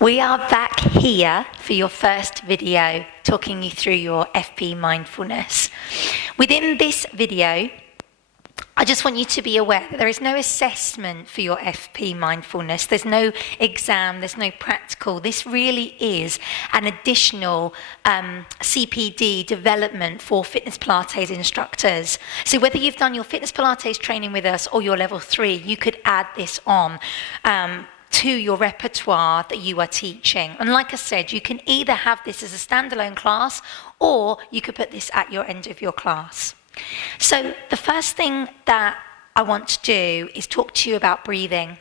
We are back here for your first video, talking you through your FP mindfulness. Within this video, I just want you to be aware that there is no assessment for your FP mindfulness. There's no exam, there's no practical. This really is an additional CPD development for fitness Pilates instructors. So whether you've done your fitness Pilates training with us or your level 3, you could add this on to your repertoire that you are teaching. And like I said, you can either have this as a standalone class or you could put this at your end of your class. So the first thing that I want to do is talk to you about breathing.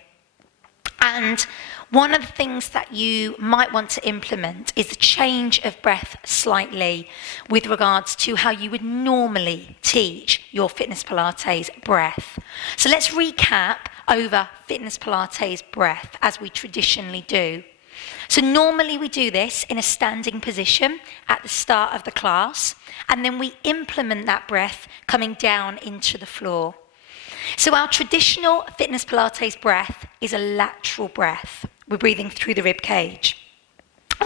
And one of the things that you might want to implement is a change of breath slightly with regards to how you would normally teach your fitness Pilates breath. So let's recap over fitness Pilates breath as we traditionally do. So normally we do this in a standing position at the start of the class, and then we implement that breath coming down into the floor. So our traditional fitness Pilates breath is a lateral breath. We're breathing through the rib cage.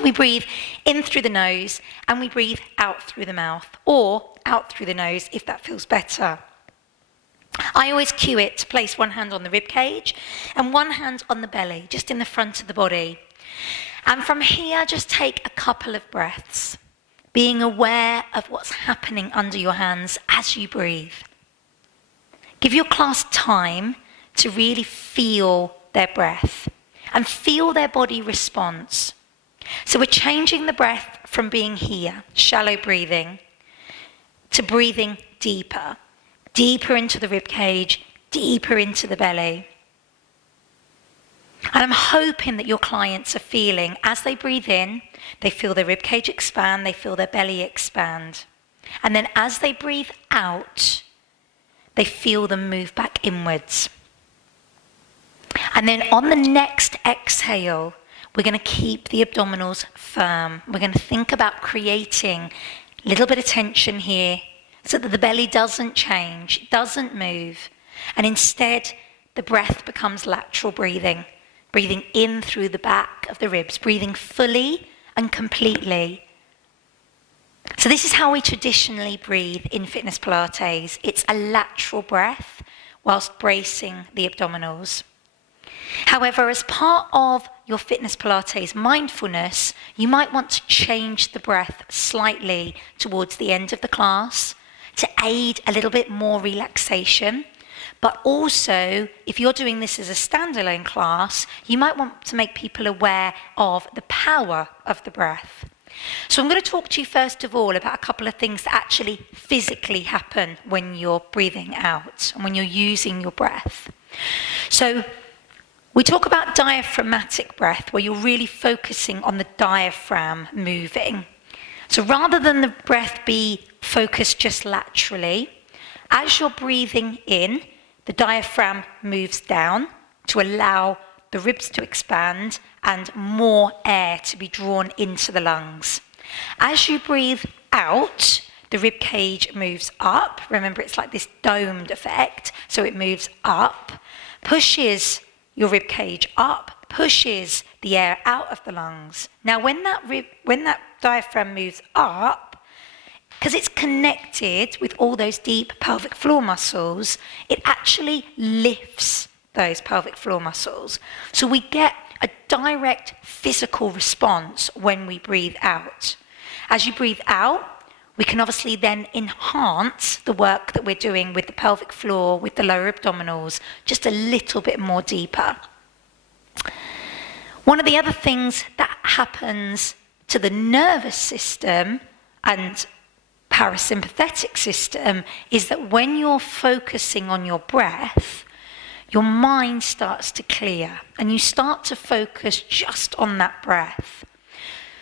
We breathe in through the nose and we breathe out through the mouth, or out through the nose if that feels better. I always cue it to place one hand on the rib cage and one hand on the belly, just in the front of the body. And from here, just take a couple of breaths, being aware of what's happening under your hands as you breathe. Give your class time to really feel their breath and feel their body response. So we're changing the breath from being here, shallow breathing, to breathing deeper, deeper into the rib cage, deeper into the belly. And I'm hoping that your clients are feeling, as they breathe in, they feel their rib cage expand, they feel their belly expand. And then as they breathe out, they feel them move back inwards. And then on the next exhale, we're going to keep the abdominals firm. We're going to think about creating a little bit of tension here so that the belly doesn't change, doesn't move. And instead, the breath becomes lateral breathing. Breathing in through the back of the ribs, breathing fully and completely. So this is how we traditionally breathe in fitness Pilates. It's a lateral breath whilst bracing the abdominals. However, as part of your fitness Pilates mindfulness, you might want to change the breath slightly towards the end of the class to aid a little bit more relaxation. But also, if you're doing this as a standalone class, you might want to make people aware of the power of the breath. So I'm going to talk to you first of all about a couple of things that actually physically happen when you're breathing out and when you're using your breath. So we talk about diaphragmatic breath, where you're really focusing on the diaphragm moving. So rather than the breath be focused just laterally, as you're breathing in, the diaphragm moves down to allow the ribs to expand and more air to be drawn into the lungs. As you breathe out, the rib cage moves up. Remember, it's like this domed effect. So it moves up, pushes your rib cage up, pushes the air out of the lungs. Now, when that diaphragm moves up, because it's connected with all those deep pelvic floor muscles, it actually lifts those pelvic floor muscles. So we get a direct physical response when we breathe out. As you breathe out, we can obviously then enhance the work that we're doing with the pelvic floor, with the lower abdominals, just a little bit more deeper. One of the other things that happens to the nervous system and parasympathetic system is that when you're focusing on your breath, your mind starts to clear and you start to focus just on that breath.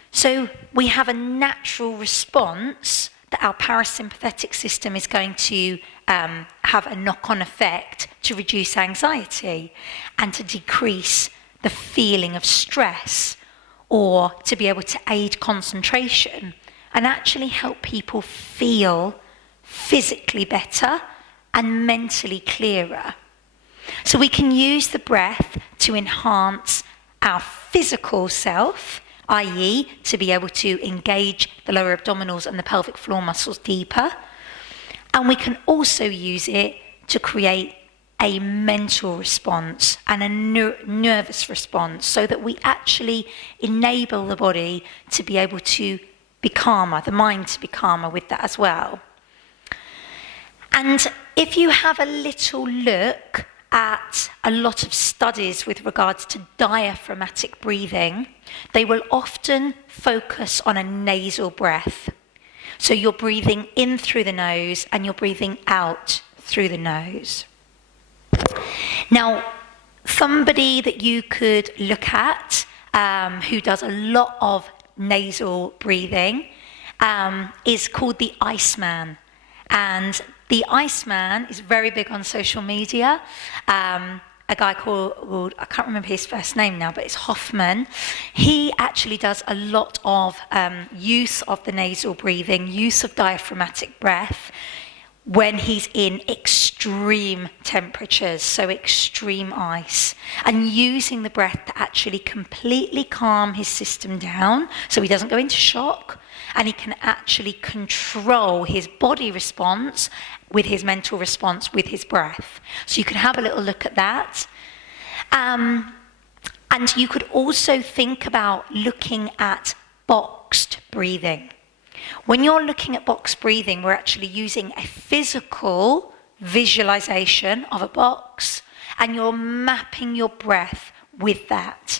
So we have a natural response that our parasympathetic system is going to have a knock-on effect to reduce anxiety and to decrease the feeling of stress, or to be able to aid concentration and actually help people feel physically better and mentally clearer. So we can use the breath to enhance our physical self, i.e. to be able to engage the lower abdominals and the pelvic floor muscles deeper. And we can also use it to create a mental response and a nervous response, so that we actually enable the body to be able to be calmer, the mind to be calmer with that as well. And if you have a little look at a lot of studies with regards to diaphragmatic breathing, they will often focus on a nasal breath. So you're breathing in through the nose and you're breathing out through the nose. Now, somebody that you could look at who does a lot of nasal breathing is called the Iceman. And the Iceman is very big on social media. A guy called, I can't remember his first name now, but it's Hoffman. He actually does a lot of use of the nasal breathing, use of diaphragmatic breath when he's in extreme temperatures, so extreme ice, and using the breath to actually completely calm his system down so he doesn't go into shock, and he can actually control his body response with his mental response with his breath. So you can have a little look at that. And you could also think about looking at boxed breathing. When you're looking at boxed breathing, we're actually using a physical visualization of a box, and you're mapping your breath with that.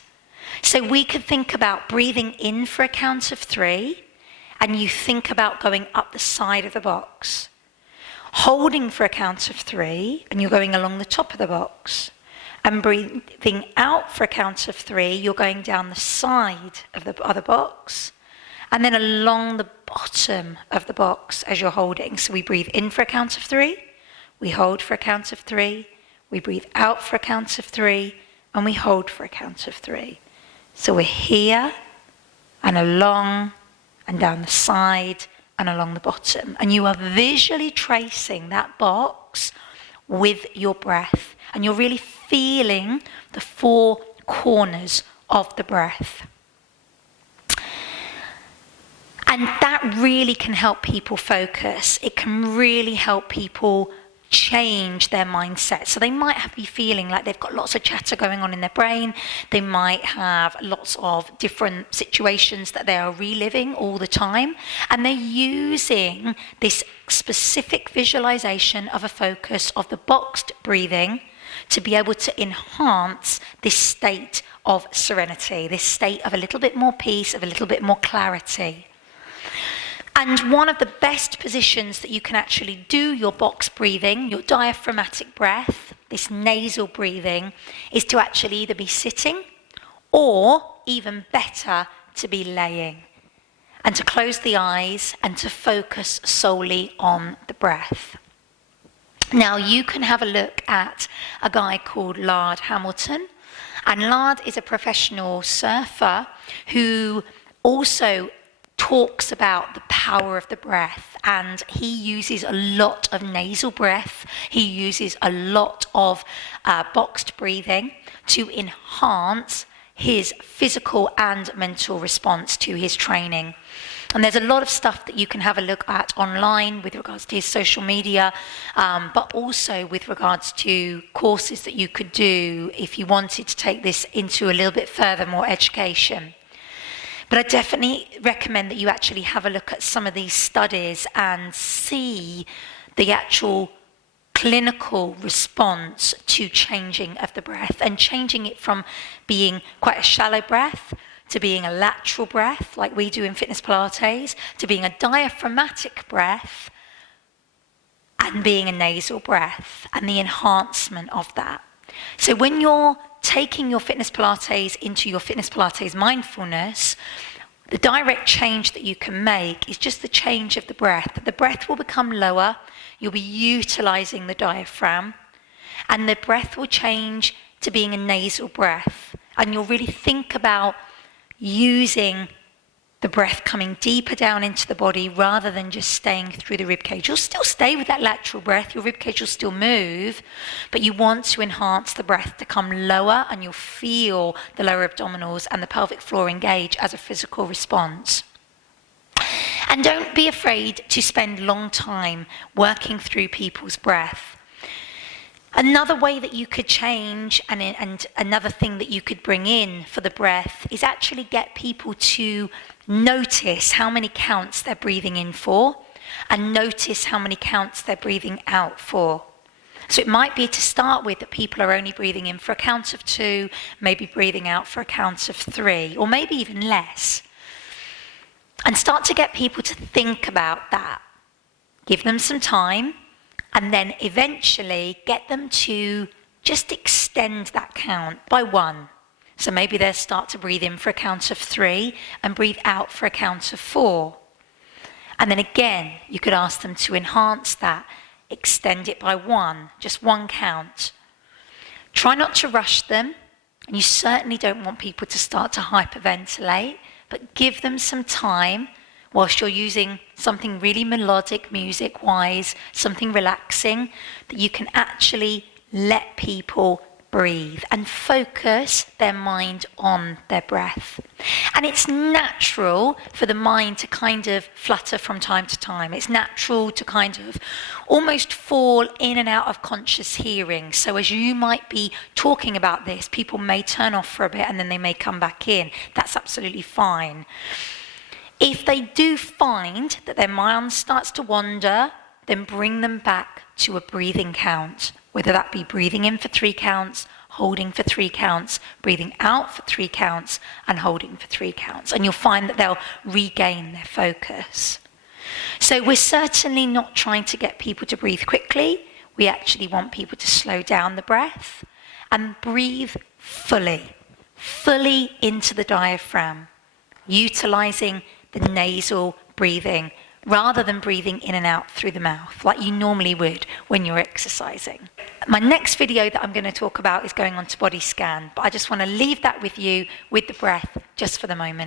So we could think about breathing in for a count of 3, and you think about going up the side of the box. Holding for a count of 3, and you're going along the top of the box. And breathing out for a count of 3, you're going down the side of the other box, and then along the bottom of the box as you're holding. So we breathe in for a count of 3, we hold for a count of 3, we breathe out for a count of 3, and we hold for a count of 3. So we're here, and along, and down the side, and along the bottom. And you are visually tracing that box with your breath. And you're really feeling the 4 corners of the breath. And that really can help people focus. It can really help people change their mindset. So they might be feeling like they've got lots of chatter going on in their brain. They might have lots of different situations that they are reliving all the time. And they're using this specific visualization of a focus of the boxed breathing to be able to enhance this state of serenity, this state of a little bit more peace, of a little bit more clarity. And one of the best positions that you can actually do your box breathing, your diaphragmatic breath, this nasal breathing, is to actually either be sitting or, even better, to be laying. And to close the eyes and to focus solely on the breath. Now, you can have a look at a guy called Lard Hamilton. And Lard is a professional surfer who also talks about the power of the breath, and he uses a lot of nasal breath. He uses a lot of boxed breathing to enhance his physical and mental response to his training. And there's a lot of stuff that you can have a look at online with regards to his social media, but also with regards to courses that you could do if you wanted to take this into a little bit further, more education. But I definitely recommend that you actually have a look at some of these studies and see the actual clinical response to changing of the breath, and changing it from being quite a shallow breath to being a lateral breath, like we do in Fitness Pilates, to being a diaphragmatic breath and being a nasal breath, and the enhancement of that. So when you're taking your Fitness Pilates into your Fitness Pilates mindfulness, the direct change that you can make is just the change of the breath. The breath will become lower, you'll be utilizing the diaphragm, and the breath will change to being a nasal breath. And you'll really think about using the breath coming deeper down into the body rather than just staying through the ribcage. You'll still stay with that lateral breath, your ribcage will still move, but you want to enhance the breath to come lower, and you'll feel the lower abdominals and the pelvic floor engage as a physical response. And don't be afraid to spend long time working through people's breath. Another way that you could change and another thing that you could bring in for the breath is actually get people to notice how many counts they're breathing in for and notice how many counts they're breathing out for. So it might be to start with that people are only breathing in for a count of 2, maybe breathing out for a count of 3, or maybe even less. And start to get people to think about that. Give them some time, and then eventually get them to just extend that count by 1. So maybe they'll start to breathe in for a count of 3 and breathe out for a count of 4. And then again, you could ask them to enhance that, extend it by 1, just 1 count. Try not to rush them, and you certainly don't want people to start to hyperventilate, but give them some time whilst you're using something really melodic, music-wise, something relaxing, that you can actually let people breathe and focus their mind on their breath. And it's natural for the mind to kind of flutter from time to time. It's natural to kind of almost fall in and out of conscious hearing. So as you might be talking about this, people may turn off for a bit and then they may come back in. That's absolutely fine. If they do find that their mind starts to wander, then bring them back to a breathing count, whether that be breathing in for 3 counts, holding for 3 counts, breathing out for 3 counts, and holding for 3 counts. And you'll find that they'll regain their focus. So we're certainly not trying to get people to breathe quickly. We actually want people to slow down the breath and breathe fully into the diaphragm, utilizing the nasal breathing rather than breathing in and out through the mouth like you normally would when you're exercising. My next video that I'm going to talk about is going on to body scan, but I just want to leave that with you with the breath just for the moment.